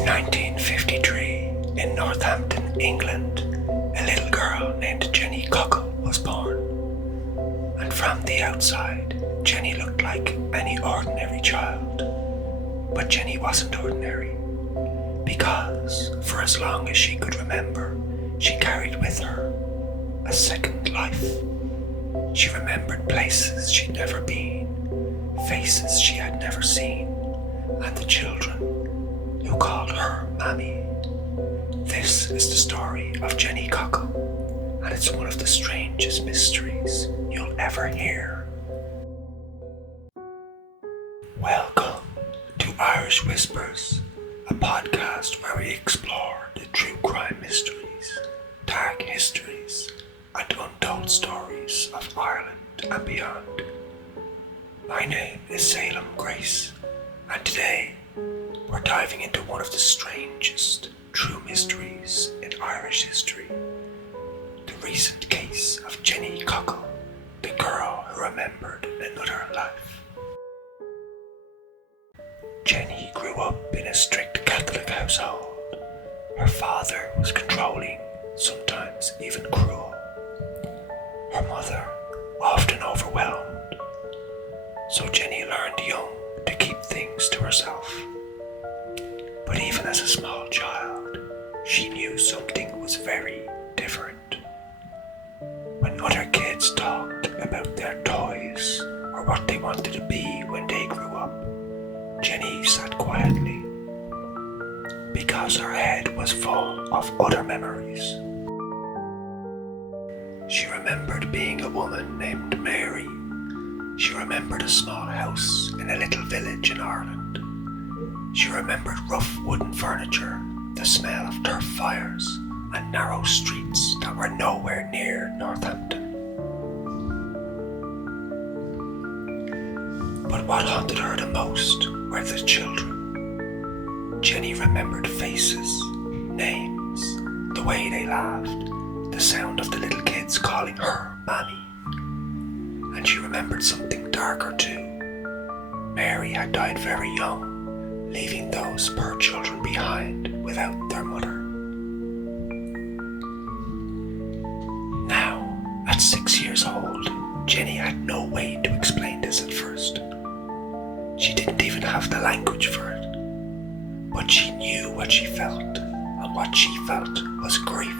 In 1953, in Northampton, England, a little girl named Jenny Cockell was born. And from the outside, Jenny looked like any ordinary child. But Jenny wasn't ordinary, because for as long as she could remember, she carried with her a second life. She remembered places she'd never been, faces she had never seen, and the children who called her Mammy. This is the story of Jenny Cockell, and it's one of the strangest mysteries you'll ever hear. Welcome to Irish Whispers, a podcast where we explore the true crime mysteries, dark histories, and untold stories of Ireland and beyond. My name is Salem Grace, and today we're diving into one of the strangest true mysteries in Irish history, the recent case of Jenny Cockell, the girl who remembered another life. Jenny grew up in a strict Catholic household. Her father was controlling, sometimes even cruel. Her mother often overwhelmed. So Jenny learned young to keep things to herself. But even as a small child, she knew something was very different. When other kids talked about their toys or what they wanted to be when they grew up, Jenny sat quietly, because her head was full of other memories. She remembered being a woman named Mary. She remembered a small house in a little village in Ireland. She remembered rough wooden furniture, the smell of turf fires, and narrow streets that were nowhere near Northampton. But what haunted her the most were the children. Jenny remembered faces, names, the way they laughed, the sound of the little kids calling her Mammy. And she remembered something darker too. Mary had died very young, leaving those poor children behind without their mother. Now, at 6 years old, Jenny had no way to explain this at first. She didn't even have the language for it. But she knew what she felt, and what she felt was grief.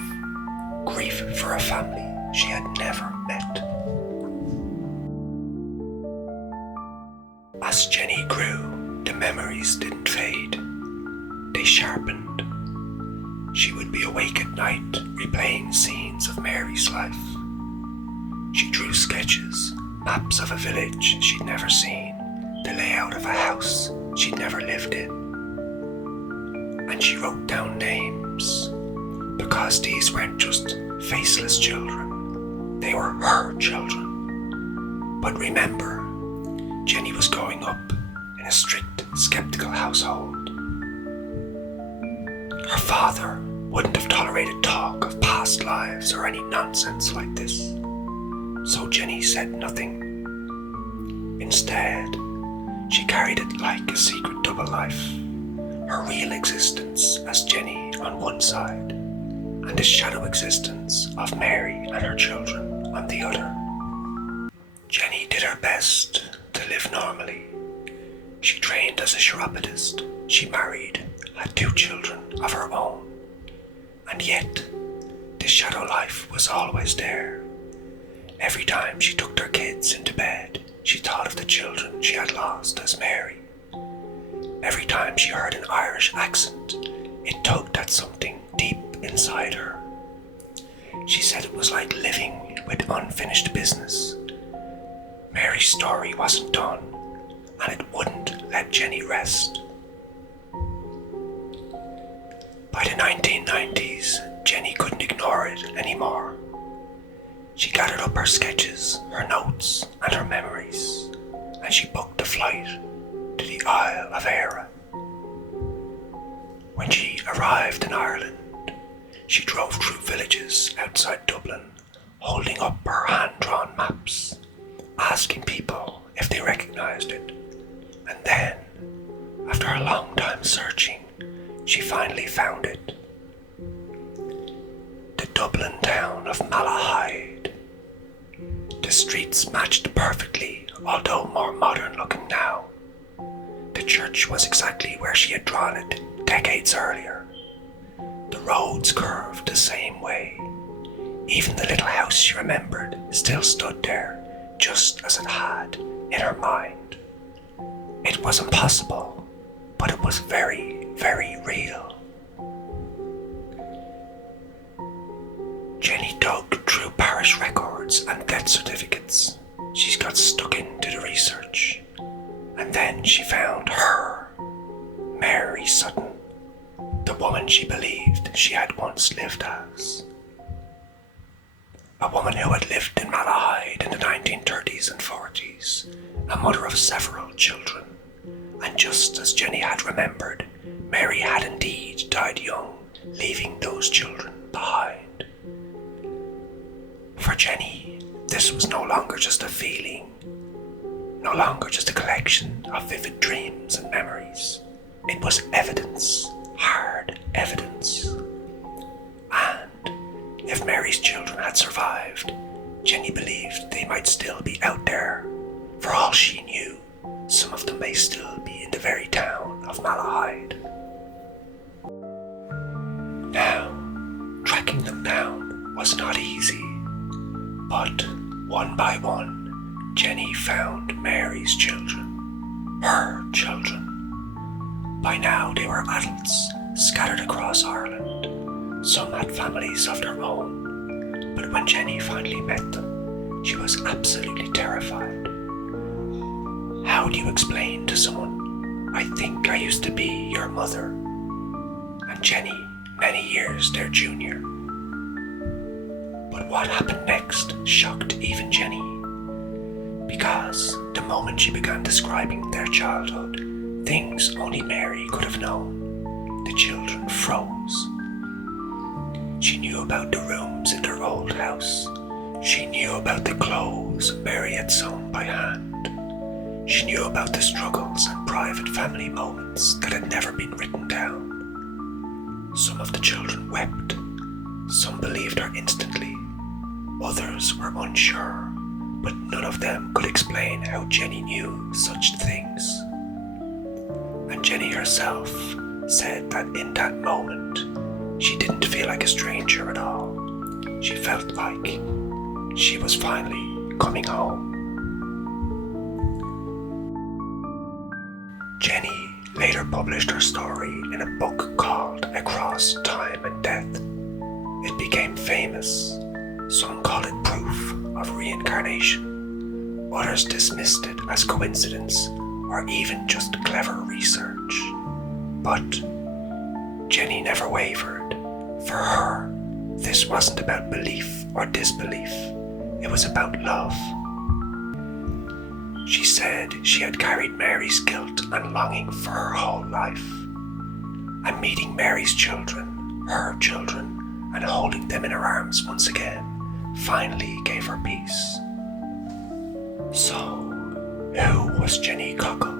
Grief for a family she had never met. As Jenny grew, the memories didn't fade. They sharpened. She would be awake at night, replaying scenes of Mary's life. She drew sketches, maps of a village she'd never seen, the layout of a house she'd never lived in. And she wrote down names, because these weren't just faceless children, they were her children. But remember, Jenny was growing up in a strict, skeptical household. Her father wouldn't have tolerated talk of past lives or any nonsense like this. So Jenny said nothing. Instead, she carried it like a secret double life. Her real existence as Jenny on one side, and the shadow existence of Mary and her children on the other. Jenny did her best to live normally. She trained as a chiropodist. She married, had 2 children of her own. And yet, the shadow life was always there. Every time she tucked her kids into bed, she thought of the children she had lost as Mary. Every time she heard an Irish accent, it tugged at something deep inside her. She said it was like living with unfinished business. Mary's story wasn't done, and it wouldn't let Jenny rest. By the 1990s, Jenny couldn't ignore it anymore. She gathered up her sketches, her notes, and her memories, and she booked a flight to the Isle of Éire. When she arrived in Ireland, she drove through villages outside Dublin, holding up her hand-drawn maps, asking people if they recognised it. And then, after a long time searching, she finally found it. The Dublin town of Malahide. The streets matched perfectly, although more modern looking now. The church was exactly where she had drawn it decades earlier. The roads curved the same way. Even the little house she remembered still stood there, just as it had in her mind. It was impossible, but it was very, very real. Jenny dug through parish records and death certificates. She got stuck into the research. And then she found her, Mary Sutton, the woman she believed she had once lived as. A woman who had lived in Malahide in the 1930s and 40s, a mother of several children. And just as Jenny had remembered, Mary had indeed died young, leaving those children behind. For Jenny, this was no longer just a feeling, no longer just a collection of vivid dreams and memories. It was evidence, hard evidence. And if Mary's children had survived, Jenny believed they might still be out there. For all she knew, some of them may still be in the very town of Malahide. Now, tracking them down was not easy, but one by one, Jenny found Mary's children, her children. By now they were adults, scattered across Ireland. Some had families of their own, but when Jenny finally met them, she was absolutely terrified. How do you explain to someone, "I think I used to be your mother," and Jenny, many years their junior? But what happened next shocked even Jenny, because the moment she began describing their childhood, things only Mary could have known, the children froze. She knew about the rooms in their old house. She knew about the clothes Mary had sewn by hand. She knew about the struggles and private family moments that had never been written down. Some of the children wept. Some believed her instantly. Others were unsure, but none of them could explain how Jenny knew such things. And Jenny herself said that in that moment, she didn't feel like a stranger at all. She felt like she was finally coming home. Jenny later published her story in a book called Across Time and Death. It became famous. Some call it proof of reincarnation. Others dismissed it as coincidence or even just clever research. But Jenny never wavered. For her, this wasn't about belief or disbelief. It was about love. She said she had carried Mary's guilt and longing for her whole life. And meeting Mary's children, her children, and holding them in her arms once again, finally gave her peace. So, who was Jenny Cockell?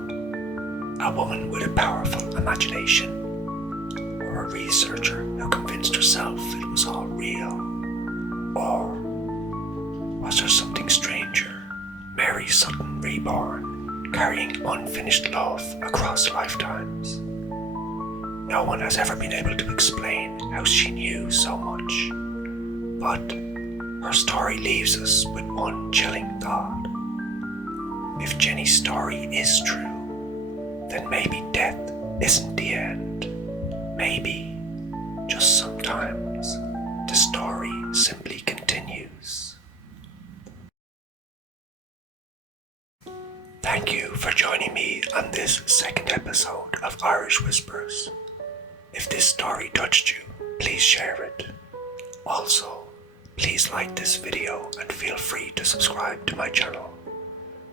A woman with a powerful imagination? Or a researcher who convinced herself it was all real? Or was there something stranger? Mary Sutton reborn, carrying unfinished love across lifetimes. No one has ever been able to explain how she knew so much, but her story leaves us with one chilling thought. If Jenny's story is true, then maybe death isn't the end. Maybe, just sometimes, the story simply continues. Thank you for joining me on this second episode of Irish Whispers. If this story touched you, please share it. Also, please like this video and feel free to subscribe to my channel.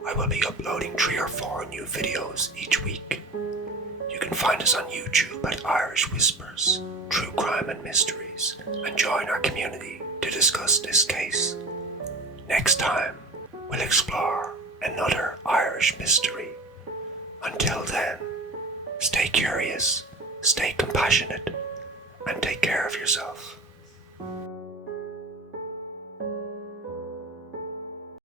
I will be uploading 3 or 4 new videos each week. You can find us on YouTube at Irish Whispers, True Crime and Mysteries, and join our community to discuss this case. Next time, we'll explore another Irish mystery. Until then, stay curious, stay compassionate, and take care of yourself.